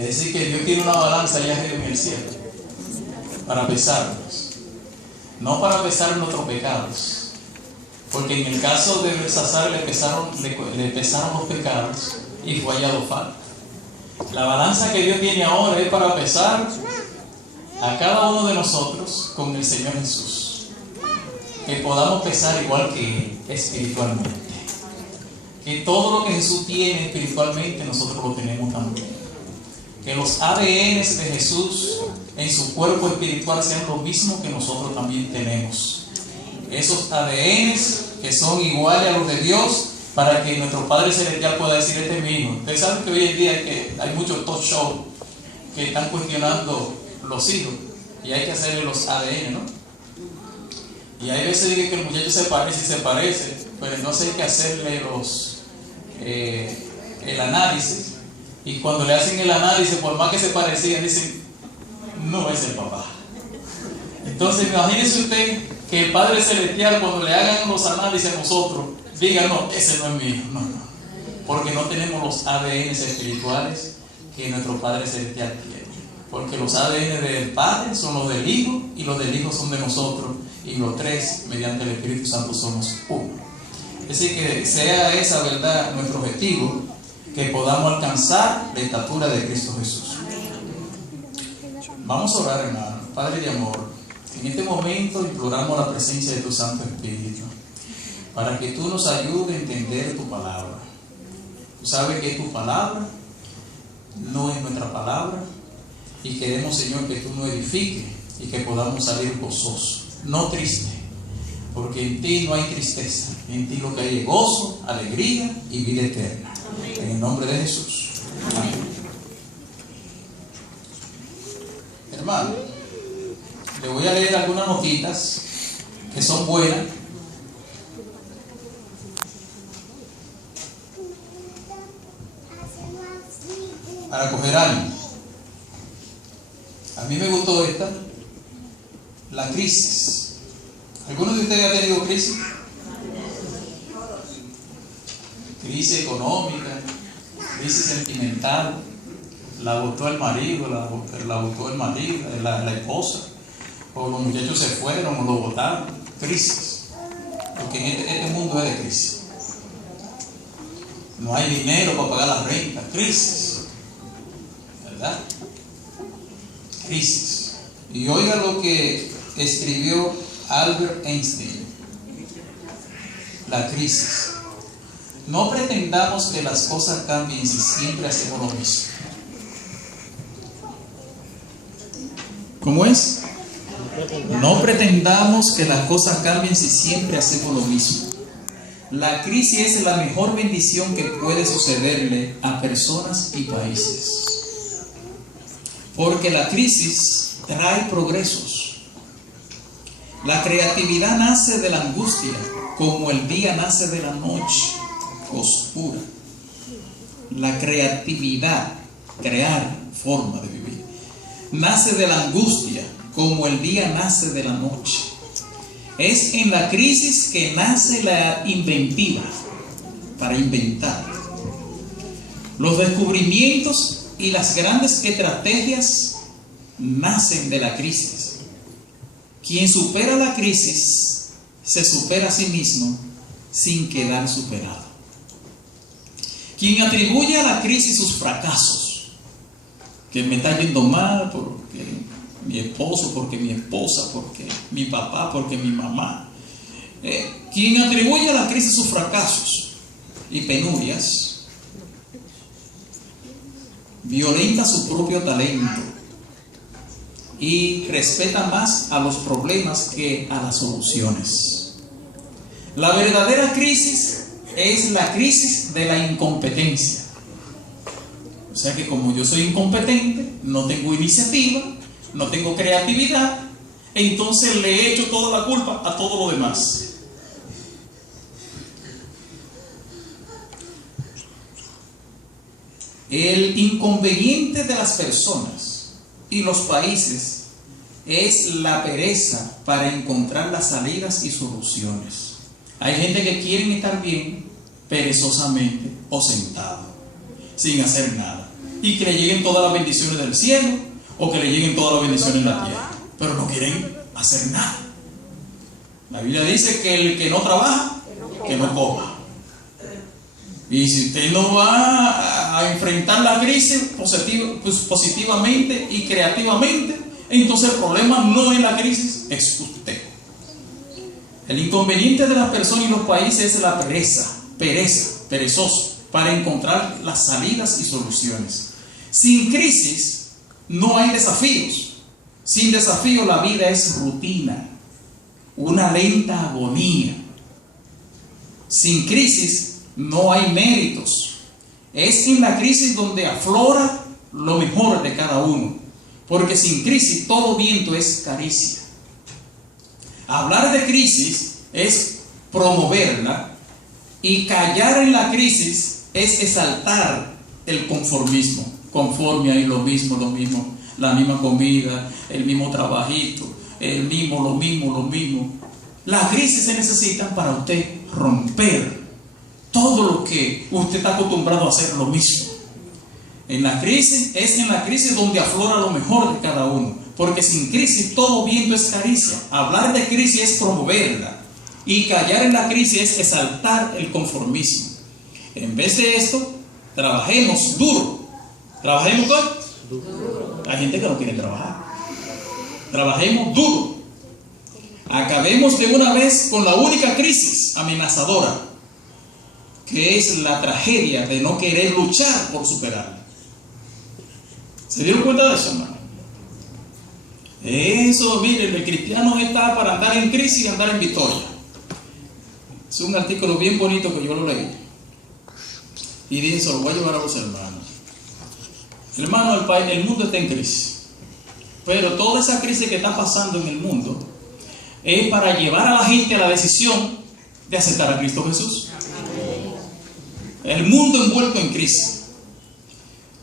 Es decir, que Dios tiene una balanza allá arriba en el cielo para pesarnos, no para pesar nuestros pecados. Porque en el caso de Belsasar le pesaron los pecados y fue hallado falta. La balanza que Dios tiene ahora es para pesar a cada uno de nosotros con el Señor Jesús. Que podamos pesar igual que Él espiritualmente. Que todo lo que Jesús tiene espiritualmente nosotros lo tenemos también. Que los ADNs de Jesús en su cuerpo espiritual sean los mismos que nosotros también tenemos. Esos ADNs que son iguales a los de Dios, para que nuestro Padre Celestial pueda decir: este es mi hijo. Ustedes saben que hoy en día hay muchos talk shows que están cuestionando los hijos y hay que hacerle los ADN, ¿no? Y hay veces que el muchacho se parece, pero entonces hay que hacerle el análisis, y cuando le hacen el análisis, por más que se parecían, dicen: no es el papá. Entonces imagínese usted que el Padre Celestial, cuando le hagan los análisis a nosotros, diga: no, ese no es mi hijo. No, porque no tenemos los ADN espirituales que nuestro Padre Celestial tiene. Porque los ADN del Padre son los del Hijo, y los del Hijo son de nosotros, y los tres, mediante el Espíritu Santo, somos uno. Es decir, que sea esa verdad nuestro objetivo, que podamos alcanzar la estatura de Cristo Jesús. Vamos a orar, hermano. Padre de amor, en este momento imploramos la presencia de tu Santo Espíritu, para que tú nos ayudes a entender tu palabra. Tú sabes que tu palabra no es nuestra palabra, y queremos, Señor, que tú nos edifiques y que podamos salir gozosos, no tristes, porque en ti no hay tristeza, en ti lo que hay es gozo, alegría y vida eterna. Amén. En el nombre de Jesús. Amén. Hermano, le voy a leer algunas notitas que son buenas. Para coger ánimo. A mí me gustó esta, la crisis. ¿Algunos de ustedes han tenido crisis? Crisis económica, crisis sentimental. La votó el marido, la votó el marido, la esposa, o los muchachos se fueron o lo votaron. Crisis. Porque en este mundo es de crisis. No hay dinero para pagar la renta. Crisis. ¿Verdad? Crisis. Y oiga lo que escribió Albert Einstein: la crisis. No pretendamos que las cosas cambien si siempre hacemos lo mismo. ¿Cómo es? No pretendamos que las cosas cambien si siempre hacemos lo mismo. La crisis es la mejor bendición que puede sucederle a personas y países. Porque la crisis trae progresos. La creatividad nace de la angustia, como el día nace de la noche oscura. La creatividad, crear forma de vivir, nace de la angustia, como el día nace de la noche. Es en la crisis que nace la inventiva, para inventar. Los descubrimientos y las grandes estrategias nacen de la crisis. Quien supera la crisis se supera a sí mismo sin quedar superado. Quien atribuye a la crisis sus fracasos, que me está yendo mal porque mi esposo, porque mi esposa, porque mi papá, porque mi mamá. Quien atribuye a la crisis sus fracasos y penurias, violenta su propio talento y respeta más a los problemas que a las soluciones. La verdadera crisis es la crisis de la incompetencia. O sea que como yo soy incompetente, no tengo iniciativa, no tengo creatividad, entonces le echo toda la culpa a todo lo demás. El inconveniente de las personas y los países es la pereza para encontrar las salidas y soluciones. Hay gente que quiere estar bien perezosamente o sentado, sin hacer nada. y que le lleguen todas las bendiciones del cielo o que le lleguen todas las bendiciones en la tierra, pero no quieren hacer nada. La Biblia dice que el que no trabaja, que no coma. Y si usted no va a enfrentar la crisis positivamente y creativamente, entonces el problema no es la crisis, es usted. El inconveniente de las personas y los países es la perezoso para encontrar las salidas y soluciones. Sin crisis no hay desafíos. Sin desafío la vida es rutina, una lenta agonía. Sin crisis no hay méritos. Es en la crisis donde aflora lo mejor de cada uno, porque sin crisis todo viento es caricia. Hablar de crisis es promoverla, y callar en la crisis es exaltar el conformismo. Conforme ahí lo mismo, la misma comida, el mismo trabajito, lo mismo. Las crisis se necesitan para usted romper todo lo que usted está acostumbrado a hacer lo mismo. En la crisis donde aflora lo mejor de cada uno, porque sin crisis todo viento es caricia. Hablar de crisis es promoverla, y callar en la crisis es exaltar el conformismo. En vez de esto, trabajemos duro. ¿Trabajemos duro? Hay gente que no quiere trabajar. Trabajemos duro. Acabemos de una vez con la única crisis amenazadora, que es la tragedia de no querer luchar por superarla. ¿Se dieron cuenta de eso, hermano? Eso, miren, el cristiano está para andar en crisis y andar en victoria. Es un artículo bien bonito que yo lo leí. Y dije, se lo voy a llevar a los hermanos. Hermano, el mundo está en crisis. Pero toda esa crisis que está pasando en el mundo es para llevar a la gente a la decisión de aceptar a Cristo Jesús. El mundo envuelto en crisis.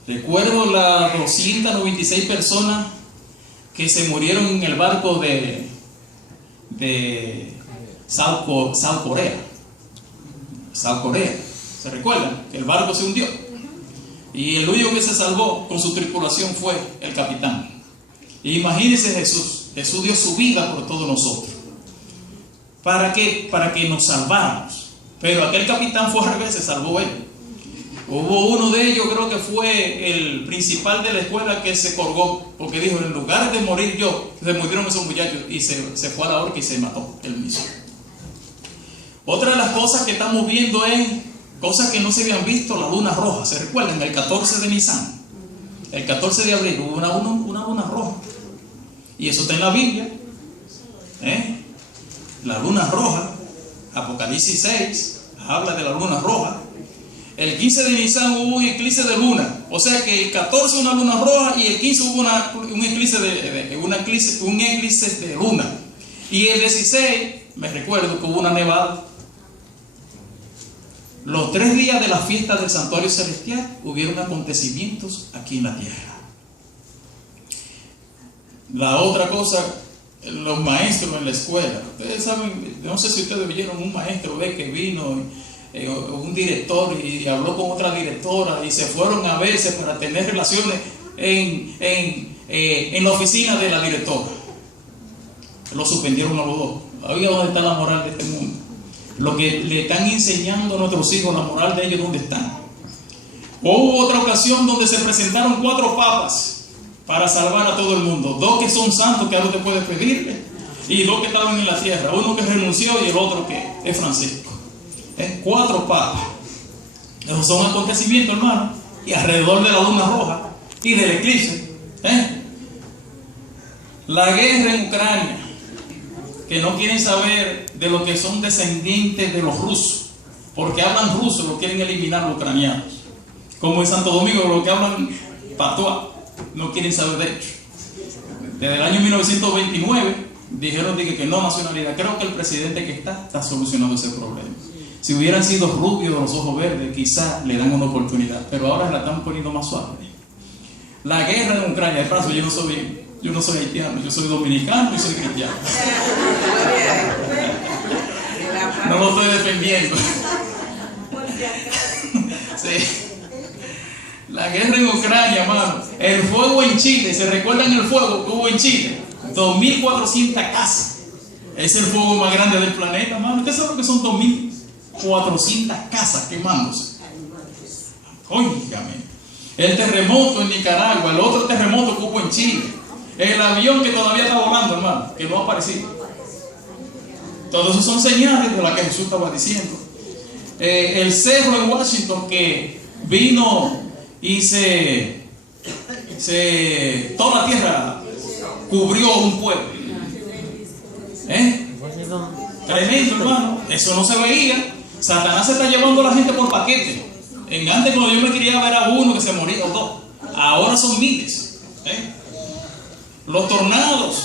Recuerdo las 296 personas que se murieron en el barco de South Korea. ¿Se recuerdan? Que el barco se hundió. Y el único que se salvó con su tripulación fue el capitán. Y imagínense Jesús dio su vida por todos nosotros. ¿Para qué? Para que nos salváramos. Pero aquel capitán fue al revés, se salvó él. Hubo uno de ellos, creo que fue el principal de la escuela, que se colgó, porque dijo, en lugar de morir yo, se murieron esos muchachos, y se fue a la horca y se mató él mismo. Otra de las cosas que estamos viendo es cosas que no se habían visto, la luna roja. ¿Se recuerdan? El 14 de Nisan, el 14 de abril, hubo una luna roja. Y eso está en la Biblia. La luna roja, Apocalipsis 6, habla de la luna roja. El 15 de Nisan hubo un eclipse de luna. O sea que el 14 una luna roja y el 15 hubo un eclipse de luna. Y el 16, me recuerdo que hubo una nevada. Los 3 días de la fiesta del santuario celestial hubieron acontecimientos aquí en la tierra. La otra cosa, los maestros en la escuela. Ustedes saben, no sé si ustedes vieron un maestro que vino, un director, y habló con otra directora y se fueron a verse para tener relaciones en la oficina de la directora. Lo suspendieron a los dos. Oiga, ¿dónde está la moral de este mundo? Lo que le están enseñando a nuestros hijos, la moral de ellos, ¿dónde están? Hubo otra ocasión donde se presentaron 4 papas para salvar a todo el mundo. 2 que son santos, que ahora te puedes pedirle, y 2 que estaban en la tierra. Uno que renunció y el otro que es Francisco. 4 papas. Esos son acontecimientos, hermano. Y alrededor de la luna roja y del eclipse. La guerra en Ucrania, que no quieren saber de lo que son descendientes de los rusos, porque hablan ruso, lo quieren eliminar los ucranianos. Como en Santo Domingo, los que hablan patuá, no quieren saber de hecho. Desde el año 1929 dijeron que no nacionalidad. Creo que el presidente que está solucionando ese problema. Si hubieran sido rubios de los ojos verdes, quizás le dan una oportunidad, pero ahora la están poniendo más suave. La guerra en Ucrania, de paso, yo no soy haitiano, yo soy dominicano y soy cristiano. No lo estoy defendiendo. Sí. La guerra en Ucrania, hermano. El fuego en Chile. ¿Se recuerdan el fuego que hubo en Chile? 2.400 casas. Es el fuego más grande del planeta, hermano. ¿Usted sabe lo que son 2.400 casas quemándose? Óigame. El terremoto en Nicaragua, el otro terremoto que hubo en Chile, el avión que todavía está volando, hermano, que no ha aparecido. Todos esos son señales de las que Jesús estaba diciendo. El cerro en Washington que vino y toda la tierra cubrió un pueblo. Tremendo, hermano. Eso no se veía. Satanás se está llevando a la gente por paquete. Antes, cuando yo me quería ver a uno que se moría o dos, ahora son miles. Los tornados,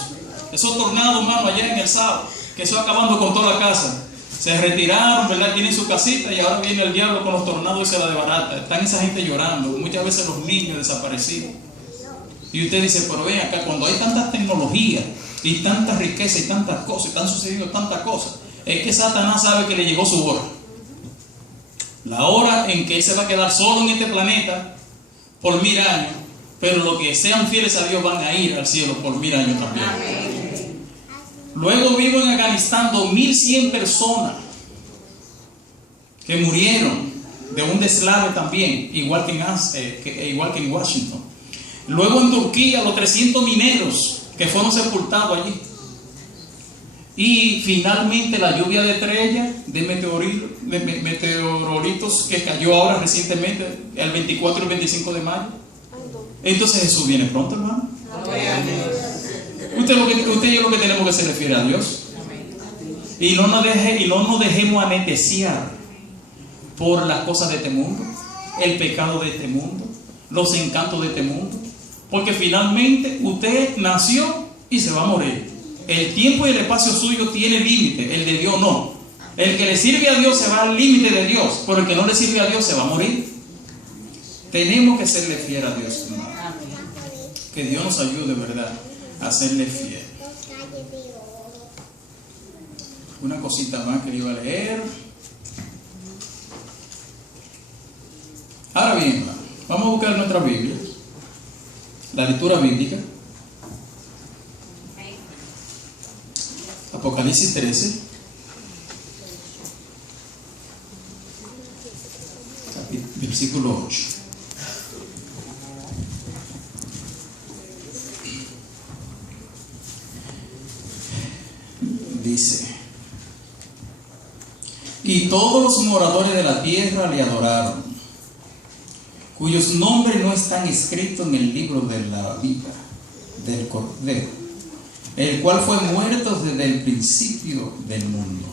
esos tornados, hermano, allá en el sábado, que eso acabando con toda la casa, se retiraron, ¿verdad? Tienen su casita y ahora viene el diablo con los tornados y se la desbarata. Están esa gente llorando, muchas veces los niños desaparecidos. Y usted dice, pero ven acá, cuando hay tanta tecnología y tanta riqueza y tantas cosas, y están sucediendo tantas cosas, es que Satanás sabe que le llegó su hora. La hora en que él se va a quedar solo en este planeta por 1000 años, pero los que sean fieles a Dios van a ir al cielo por 1000 años también. Amén. Luego vivo en Afganistán 2100 personas que murieron de un deslave también, igual que en Washington. Luego en Turquía los 300 mineros que fueron sepultados allí. Y finalmente la lluvia de estrellas, de meteoritos que cayó ahora recientemente, el 24 y el 25 de mayo. Entonces Jesús viene pronto, hermano. Usted y yo lo que tenemos que ser fiel a Dios. Y no nos dejemos anestesiar por las cosas de este mundo, el pecado de este mundo, los encantos de este mundo. Porque finalmente usted nació y se va a morir. El tiempo y el espacio suyo tiene límite, el de Dios no. El que le sirve a Dios se va al límite de Dios, pero el que no le sirve a Dios se va a morir. Tenemos que serle fiel a Dios, hermano. Que Dios nos ayude, ¿verdad?, a serle fiel. Una cosita más que iba a leer. Ahora bien, hermano, vamos a buscar nuestra Biblia, la lectura bíblica. Apocalipsis 13, versículo 8. Dice: y todos los moradores de la tierra le adoraron, cuyos nombres no están escritos en el libro de la vida del Cordero, el cual fue muerto desde el principio del mundo.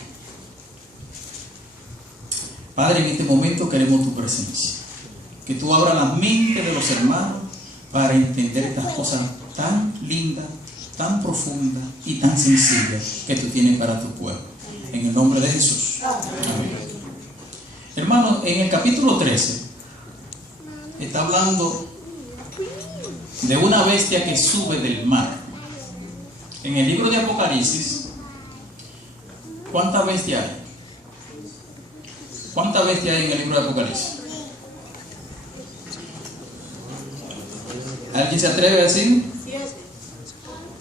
Padre, en este momento queremos tu presencia, que tú abras la mente de los hermanos para entender estas cosas tan lindas, tan profundas y tan sensibles que tú tienes para tu pueblo. En el nombre de Jesús. Amén. Hermano, en el capítulo 13 está hablando de una bestia que sube del mar. En el libro de Apocalipsis, ¿cuántas bestias hay? ¿Cuántas bestias hay en el libro de Apocalipsis? ¿Alguien se atreve a decir?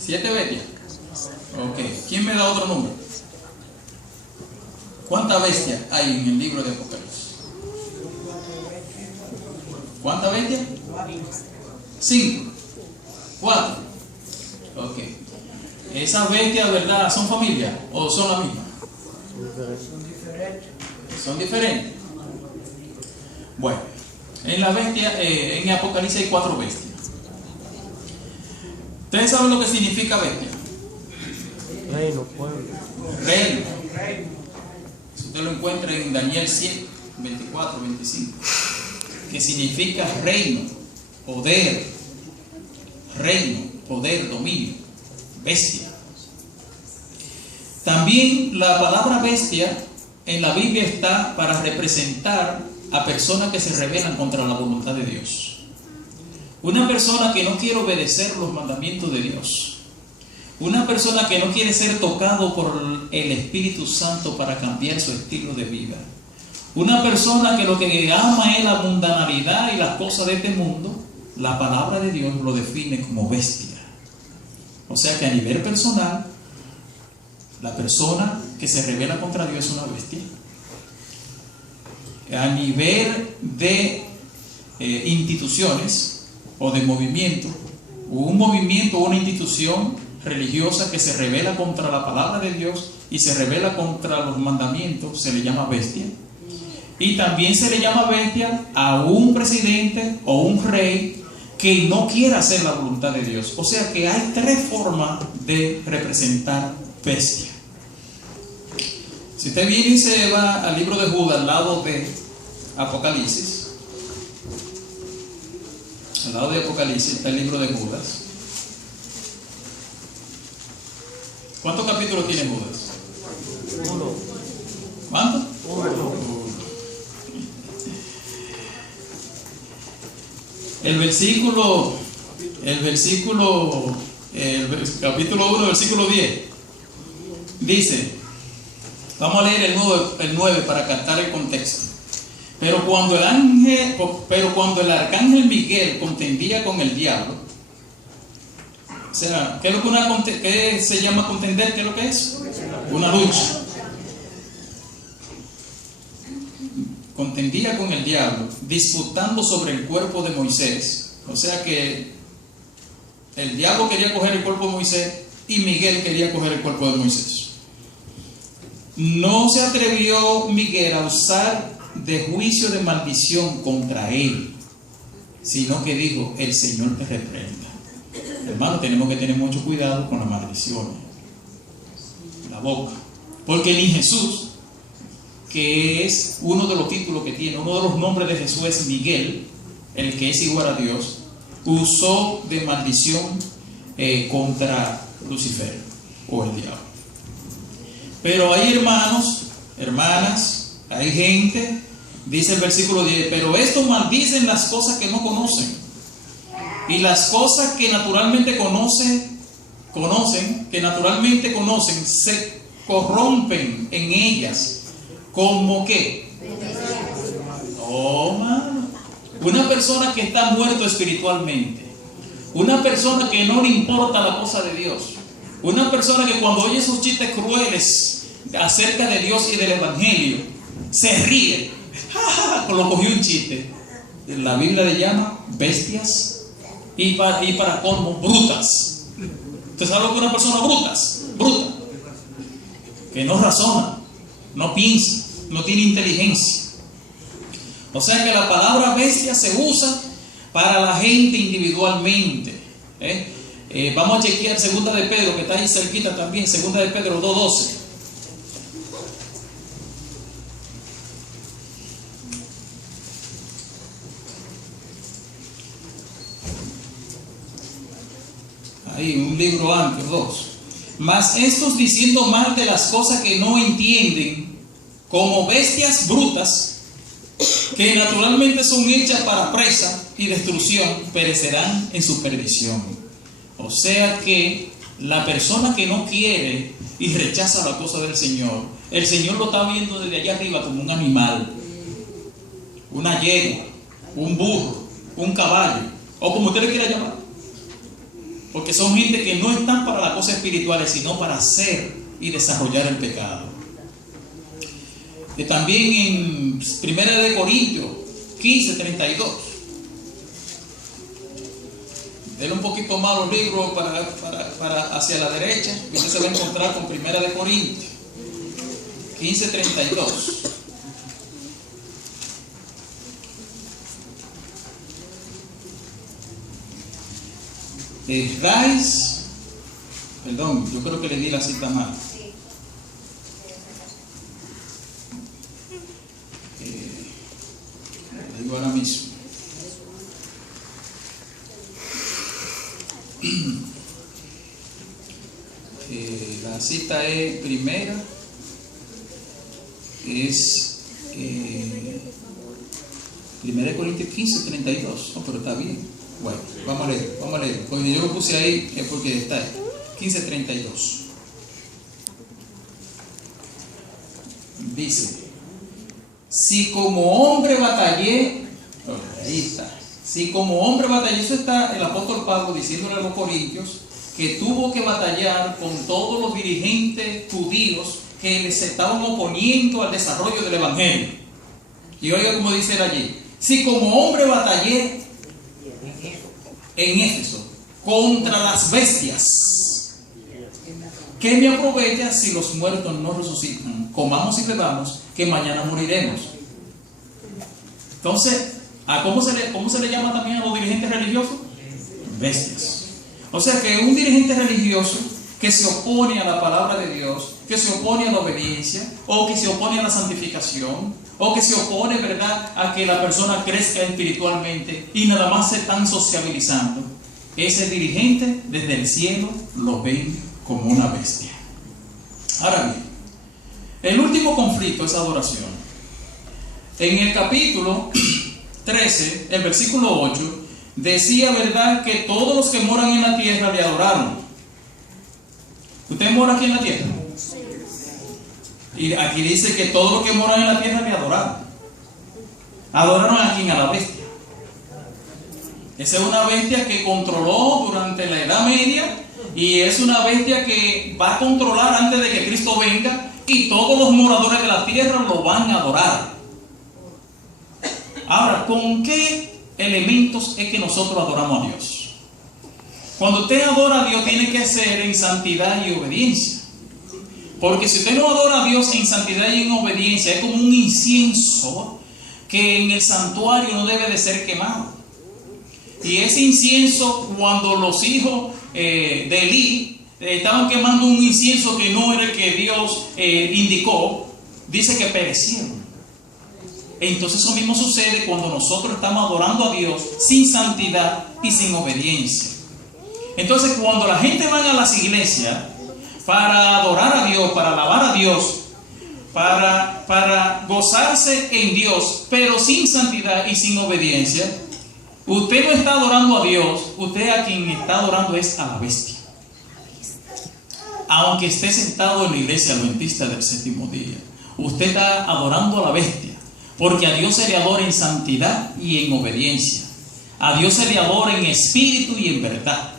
7 bestias. Ok. ¿Quién me da otro número? ¿Cuántas bestias hay en el libro de Apocalipsis? ¿Cuántas bestias? 5. 4. Ok. ¿Esas bestias, verdad, son familias o son las mismas? Son diferentes. Bueno, en la bestia, en Apocalipsis hay 4 bestias. ¿Ustedes saben lo que significa bestia? Reino, pueblo. Reino. Si usted lo encuentra en Daniel 7, 24, 25, que significa reino, poder, dominio, bestia. También la palabra bestia en la Biblia está para representar a personas que se rebelan contra la voluntad de Dios. Una persona que no quiere obedecer los mandamientos de Dios. Una persona que no quiere ser tocado por el Espíritu Santo para cambiar su estilo de vida. Una persona que lo que ama es la mundanalidad y las cosas de este mundo, la palabra de Dios lo define como bestia. O sea que a nivel personal, la persona que se rebela contra Dios es una bestia. A nivel de instituciones o de movimiento, un movimiento o una institución religiosa que se rebela contra la palabra de Dios y se rebela contra los mandamientos, se le llama bestia. Y también se le llama bestia a un presidente o un rey que no quiera hacer la voluntad de Dios. O sea que hay tres formas de representar bestia. Si usted viene y se va al libro de Judas, al lado de Apocalipsis, al lado de Apocalipsis está el libro de Judas. ¿Cuántos capítulos tiene Judas? 1. ¿Cuántos? 1. Capítulo 1, versículo 10, dice, vamos a leer el 9 para captar el contexto. Pero cuando el arcángel Miguel contendía con el diablo, o sea, ¿qué es lo que qué se llama contender? ¿Qué es lo que es? Una lucha. Contendía con el diablo, disputando sobre el cuerpo de Moisés. O sea que el diablo quería coger el cuerpo de Moisés y Miguel quería coger el cuerpo de Moisés. No se atrevió Miguel a usar de juicio de maldición contra él, sino que dijo: el Señor te reprenda. Hermano, tenemos que tener mucho cuidado con las maldiciones, la boca, porque ni Jesús, que es uno de los títulos que tiene, uno de los nombres de Jesús es Miguel, el que es igual a Dios, usó de maldición contra Lucifer o el diablo. Pero hay hermanos, hermanas, hay gente, dice el versículo 10, pero estos maldicen las cosas que no conocen, y las cosas que naturalmente conocen, se corrompen en ellas. ¿Cómo qué? Oh, mano. Una persona que está muerto espiritualmente, una persona que no le importa la cosa de Dios, una persona que cuando oye esos chistes crueles acerca de Dios y del Evangelio, se ríe. Lo cogió un chiste. La Biblia le llama bestias y para colmo, brutas. ¿Usted sabe lo que es una persona bruta? Que no razona, no piensa, no tiene inteligencia. O sea que la palabra bestia se usa para la gente individualmente. Vamos a chequear segunda de Pedro, que está ahí cerquita también, segunda de Pedro 2:12. Ahí, un libro antes, 2. Mas estos, diciendo mal de las cosas que no entienden, como bestias brutas, que naturalmente son hechas para presa y destrucción, perecerán en su perdición. O sea que la persona que no quiere y rechaza la cosa del Señor, el Señor lo está viendo desde allá arriba como un animal, una yegua, un burro, un caballo, o como usted le quiera llamar. Porque son gente que no están para las cosas espirituales, sino para hacer y desarrollar el pecado. También en 1 Corintios 15:32. Denle un poquito más los libros para hacia la derecha, y usted se va a encontrar con 1 Corintios 15:32. Perdón, yo creo que le di la cita mal. Le digo ahora mismo. La cita es primera, es 1 Corintios 15:32. No, pero está bien. Bueno, vamos a leer. Porque yo lo puse ahí es porque está ahí. 15:32. Dice: si como hombre batallé, ahí está, si como hombre batallé, eso está el apóstol Pablo diciéndole a los corintios, que tuvo que batallar con todos los dirigentes judíos que les estaban oponiendo al desarrollo del evangelio. Y oiga como dice él allí, si como hombre batallé en Éfeso contra las bestias, ¿qué me aprovecha si los muertos no resucitan? Comamos y bebamos, que mañana moriremos. Entonces, ¿cómo se le llama también a los dirigentes religiosos? Bestias. O sea que un dirigente religioso que se opone a la palabra de Dios, que se opone a la obediencia, o que se opone a la santificación, o que se opone, ¿verdad?, a que la persona crezca espiritualmente y nada más se están sociabilizando, ese dirigente desde el cielo lo ven como una bestia. Ahora bien, el último conflicto es adoración. En el capítulo 13, el versículo 8, decía, ¿verdad?, que todos los que moran en la tierra le adoraron. ¿Usted mora aquí en la tierra? Y aquí dice que todos los que moran en la tierra le adoraron. ¿Adoraron a quién? A la bestia. Esa es una bestia que controló durante la Edad Media y es una bestia que va a controlar antes de que Cristo venga, y todos los moradores de la tierra lo van a adorar. Ahora, ¿con qué elementos es que nosotros adoramos a Dios? Cuando usted adora a Dios, tiene que ser en santidad y obediencia. Porque si usted no adora a Dios en santidad y en obediencia, es como un incienso que en el santuario no debe de ser quemado. Y ese incienso, cuando los hijos de Elí estaban quemando un incienso que no era el que Dios indicó, dice que perecieron. Entonces eso mismo sucede cuando nosotros estamos adorando a Dios sin santidad y sin obediencia. Entonces cuando la gente va a las iglesias para adorar a Dios, para alabar a Dios, para gozarse en Dios, pero sin santidad y sin obediencia, usted no está adorando a Dios, usted a quien está adorando es a la bestia. Aunque esté sentado en la iglesia adventista del séptimo día, usted está adorando a la bestia. Porque a Dios se le adora en santidad y en obediencia. A Dios se le adora en espíritu y en verdad.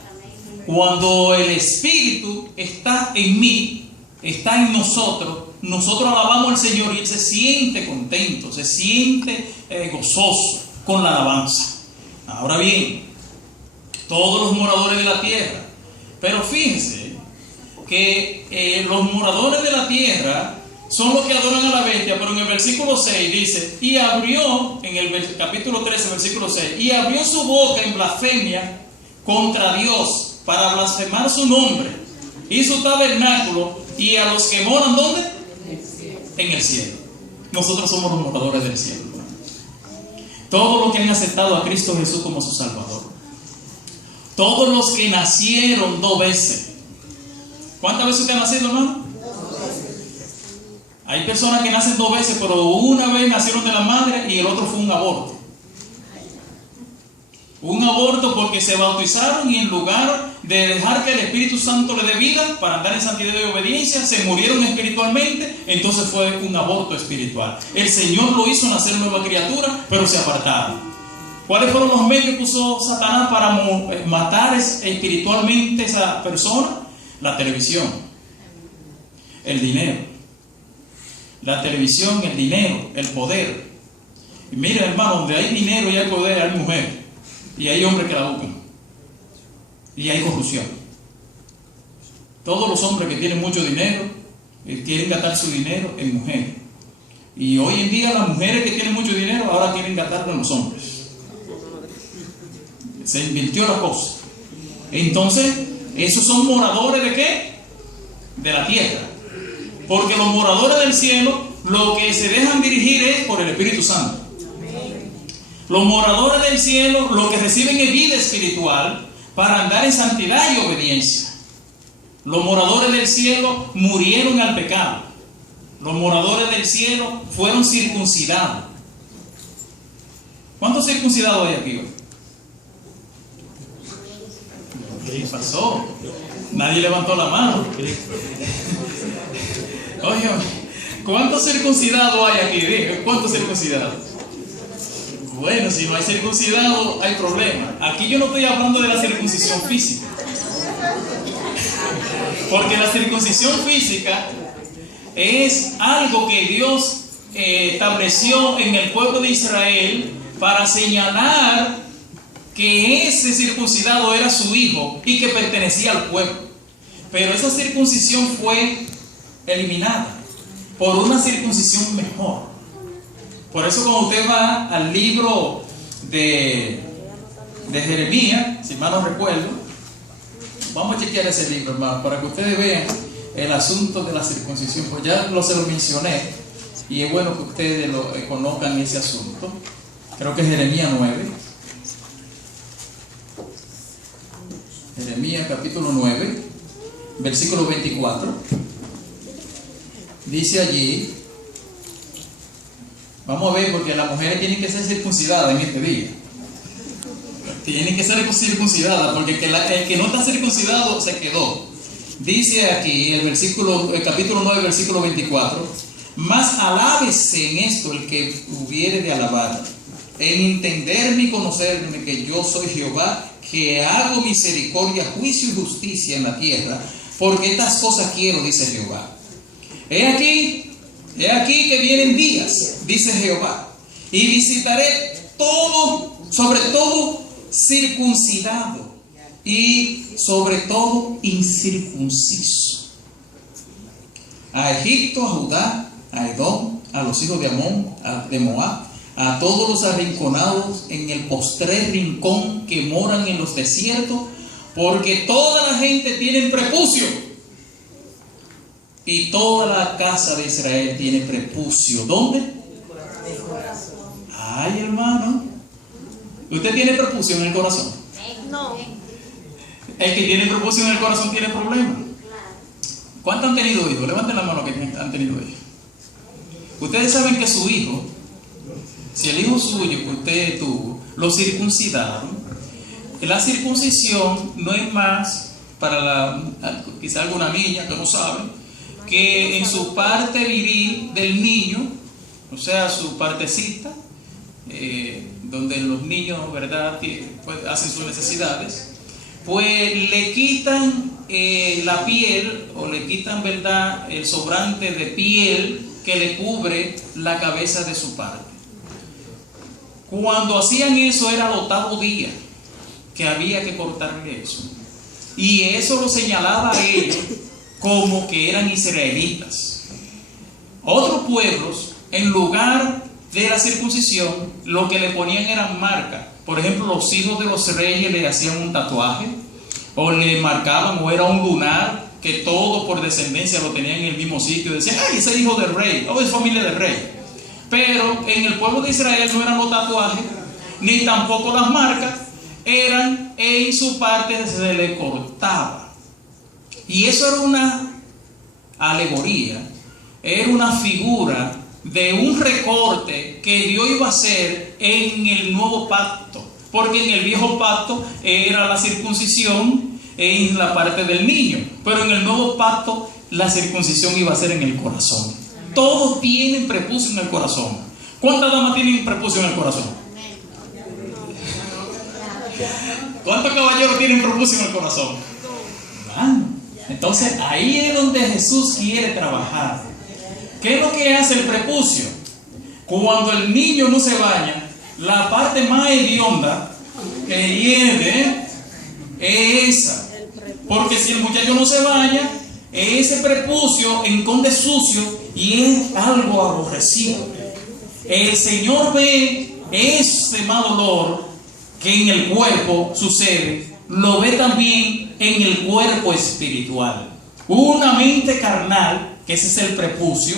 Cuando el espíritu está en mí, está en nosotros, nosotros alabamos al Señor y Él se siente contento, se siente gozoso con la alabanza. Ahora bien, todos los moradores de la tierra, pero fíjense que los moradores de la tierra son los que adoran a la bestia, pero en el versículo 6 dice, y abrió, en el capítulo 13, versículo 6, y abrió su boca en blasfemia contra Dios, para blasfemar su nombre, y su tabernáculo, y a los que moran, ¿dónde? En el cielo. Nosotros somos los moradores del cielo. Todos los que han aceptado a Cristo Jesús como su Salvador. Todos los que nacieron 2 veces. ¿Cuántas veces usted ha nacido, hermano? Hay personas que nacen 2 veces, pero una vez nacieron de la madre y el otro fue un aborto. Un aborto porque se bautizaron y en lugar de dejar que el Espíritu Santo le dé vida para andar en santidad y obediencia, se murieron espiritualmente, entonces fue un aborto espiritual. El Señor lo hizo nacer nueva criatura, pero se apartaron. ¿Cuáles fueron los medios que usó Satanás para matar espiritualmente a esa persona? La televisión, el dinero. La televisión, el dinero, el poder. Y mira, hermano, donde hay dinero y hay poder, hay mujer. Y hay hombres que la buscan. Y hay corrupción. Todos los hombres que tienen mucho dinero quieren gastar su dinero en mujeres. Y hoy en día las mujeres que tienen mucho dinero ahora quieren gastarlo en los hombres. Se invirtió la cosa. Entonces, esos son moradores ¿de qué? De la tierra. Porque los moradores del cielo lo que se dejan dirigir es por el Espíritu Santo. Los moradores del cielo lo que reciben es vida espiritual para andar en santidad y obediencia. Los moradores del cielo murieron al pecado. Los moradores del cielo fueron circuncidados. ¿Cuántos circuncidados hay aquí hoy? ¿Qué pasó? Nadie levantó la mano. Oye, ¿Cuántos circuncidados hay aquí? ¿Cuántos circuncidados? Bueno, si no hay circuncidado, hay problema. Aquí yo no estoy hablando de la circuncisión física. Porque la circuncisión física es algo que Dios estableció en el pueblo de Israel para señalar que ese circuncidado era su hijo y que pertenecía al pueblo. Pero esa circuncisión fue eliminada por una circuncisión mejor. Por eso cuando usted va al libro de Jeremías, si mal no recuerdo, vamos a chequear ese libro, hermano, para que ustedes vean el asunto de la circuncisión. Pues ya se lo mencioné y es bueno que ustedes conozcan ese asunto. Creo que es Jeremías 9. Jeremías capítulo 9, versículo 24. Dice allí, vamos a ver, porque las mujeres tienen que ser circuncidadas en este día. Tienen que ser circuncidadas, porque el que no está circuncidado se quedó. Dice aquí el capítulo 9, versículo 24: mas alábese en esto el que hubiere de alabar, en entenderme y conocerme que yo soy Jehová, que hago misericordia, juicio y justicia en la tierra, porque estas cosas quiero, dice Jehová. He aquí que vienen días, dice Jehová, y visitaré sobre todo circuncidado y sobre todo incircunciso, a Egipto, a Judá, a Edom, a los hijos de Amón, de Moab, a todos los arrinconados en el postrer rincón que moran en los desiertos, porque toda la gente tiene prepucio. Y toda la casa de Israel tiene prepucio. ¿Dónde? Ay, hermano. ¿Usted tiene prepucio en el corazón? No. El que tiene prepucio en el corazón tiene problemas. ¿Cuántos han tenido hijos? Levanten la mano que han tenido hijos. Ustedes saben que su hijo, si el hijo suyo que usted tuvo, lo circuncidaron, la circuncisión no es más para quizá alguna niña que no sabe, que en su parte viril del niño, o sea, su partecita, donde los niños, ¿verdad?, pues, hacen sus necesidades, pues le quitan la piel, o le quitan, ¿verdad?, el sobrante de piel que le cubre la cabeza de su parte. Cuando hacían eso era el 8º día que había que cortarle eso, y eso lo señalaba a ellos como que eran israelitas. Otros pueblos, en lugar de la circuncisión, lo que le ponían eran marcas. Por ejemplo, los hijos de los reyes le hacían un tatuaje, o le marcaban, o era un lunar, que todo por descendencia lo tenían en el mismo sitio. Decían, ay, ese hijo del rey, o es familia del rey. Pero en el pueblo de Israel no eran los tatuajes, ni tampoco las marcas, eran en su parte se le cortaba. Y eso era una alegoría, era una figura de un recorte que Dios iba a hacer en el nuevo pacto. Porque en el viejo pacto era la circuncisión en la parte del niño, pero en el nuevo pacto la circuncisión iba a ser en el corazón. Todos tienen prepucio en el corazón. ¿Cuántas damas tienen prepucio en el corazón? ¿Cuántos caballeros tienen prepucio en el corazón? Entonces ahí es donde Jesús quiere trabajar. ¿Qué es lo que hace el prepucio? Cuando el niño no se baña, la parte más hedionda que hiede es esa. Porque si el muchacho no se baña, ese prepucio enconde sucio y es algo aborrecido. El Señor ve ese mal olor que en el cuerpo sucede, lo ve también en el cuerpo espiritual. Una mente carnal, que ese es el prepucio,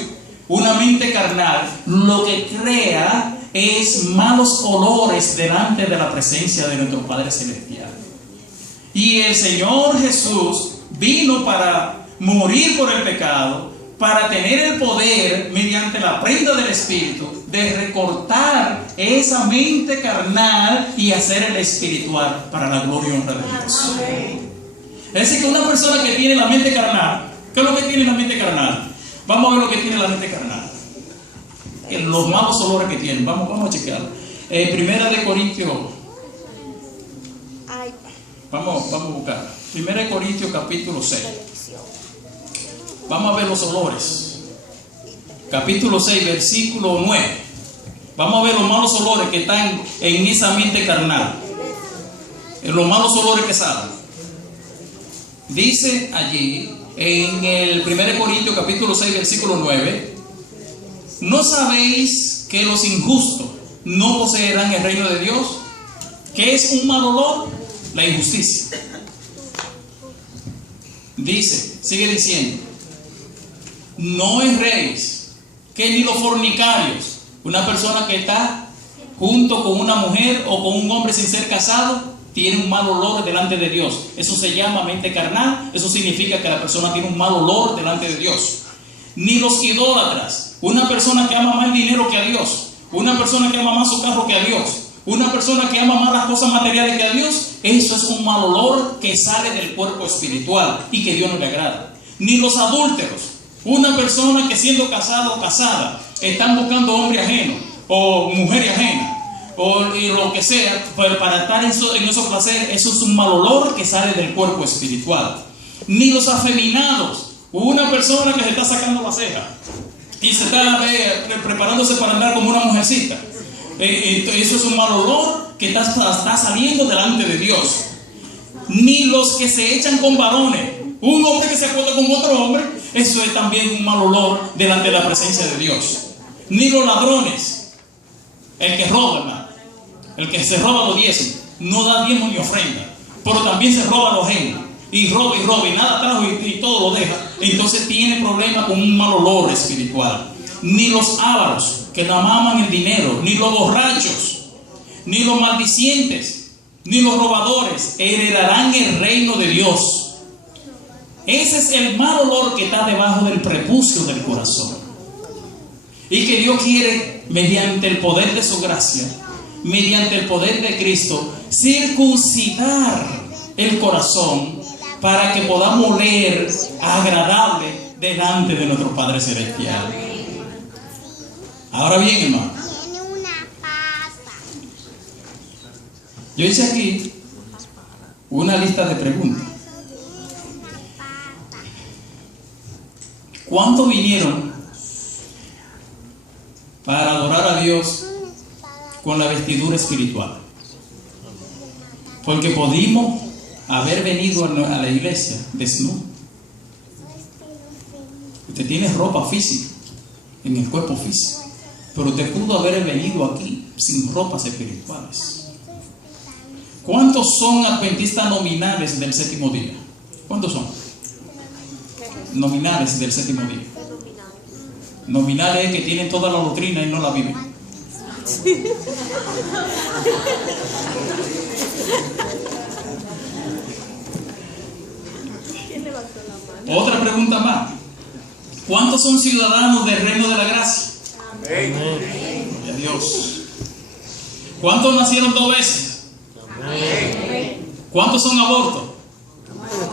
una mente carnal lo que crea es malos olores delante de la presencia de nuestro Padre Celestial. Y el Señor Jesús vino para morir por el pecado, para tener el poder mediante la prenda del Espíritu de recortar esa mente carnal y hacer el espiritual para la gloria y honra de Dios. Es decir, que una persona que tiene la mente carnal, ¿qué es lo que tiene la mente carnal? Vamos a ver lo que tiene la mente carnal. Los malos olores que tienen. Vamos a chequearlo. Primera de Corintios. Vamos a buscar. Primera de Corintios capítulo 6. Vamos a ver los olores. Capítulo 6, versículo 9. Vamos a ver los malos olores que están en esa mente carnal. Los malos olores que salen. Dice allí, en el 1 Corintios capítulo 6, versículo 9: ¿no sabéis que los injustos no poseerán el reino de Dios? ¿Qué es un mal olor? La injusticia. Dice, sigue diciendo: no erréis, que ni los fornicarios, una persona que está junto con una mujer o con un hombre sin ser casado, tiene un mal olor delante de Dios. Eso se llama mente carnal. Eso significa que la persona tiene un mal olor delante de Dios. Ni los idólatras, una persona que ama más el dinero que a Dios, una persona que ama más su carro que a Dios, una persona que ama más las cosas materiales que a Dios. Eso es un mal olor que sale del cuerpo espiritual y que Dios no le agrada. Ni los adúlteros, una persona que siendo casado o casada están buscando hombre ajeno o mujer ajena y lo que sea, para estar en esos placeres. Eso es un mal olor que sale del cuerpo espiritual. Ni los afeminados, una persona que se está sacando la ceja y se está preparándose para andar como una mujercita. Eso es un mal olor que está saliendo delante de Dios. Ni los que se echan con varones, un hombre que se acuesta con otro hombre, eso es también un mal olor delante de la presencia de Dios. Ni los ladrones, el que roba, hermano, el que se roba los diezmos, no da diezmo ni ofrenda, pero también se roba los ajeno, y roba y nada trajo y todo lo deja. Entonces tiene problemas con un mal olor espiritual. Ni los ávaros, que no aman el dinero, ni los borrachos, ni los maldicientes, ni los robadores heredarán el reino de Dios. Ese es el mal olor que está debajo del prepucio del corazón, y que Dios quiere, mediante el poder de su gracia, mediante el poder de Cristo, circuncidar el corazón para que podamos oler agradable delante de nuestro Padre Celestial. Ahora bien, hermano, yo hice aquí una lista de preguntas. ¿Cuántos vinieron para adorar a Dios con la vestidura espiritual? Porque pudimos haber venido a la iglesia desnudo. Usted tiene ropa física en el cuerpo físico, pero usted pudo haber venido aquí sin ropas espirituales. ¿Cuántos son adventistas nominales del séptimo día? ¿Cuántos son? Nominales del séptimo día. Nominales es que tienen toda la doctrina y no la viven. Otra pregunta más. ¿Cuántos son ciudadanos del reino de la gracia? Amén. Gloria a Dios. ¿Cuántos nacieron 2 veces? Amén. ¿Cuántos son abortos?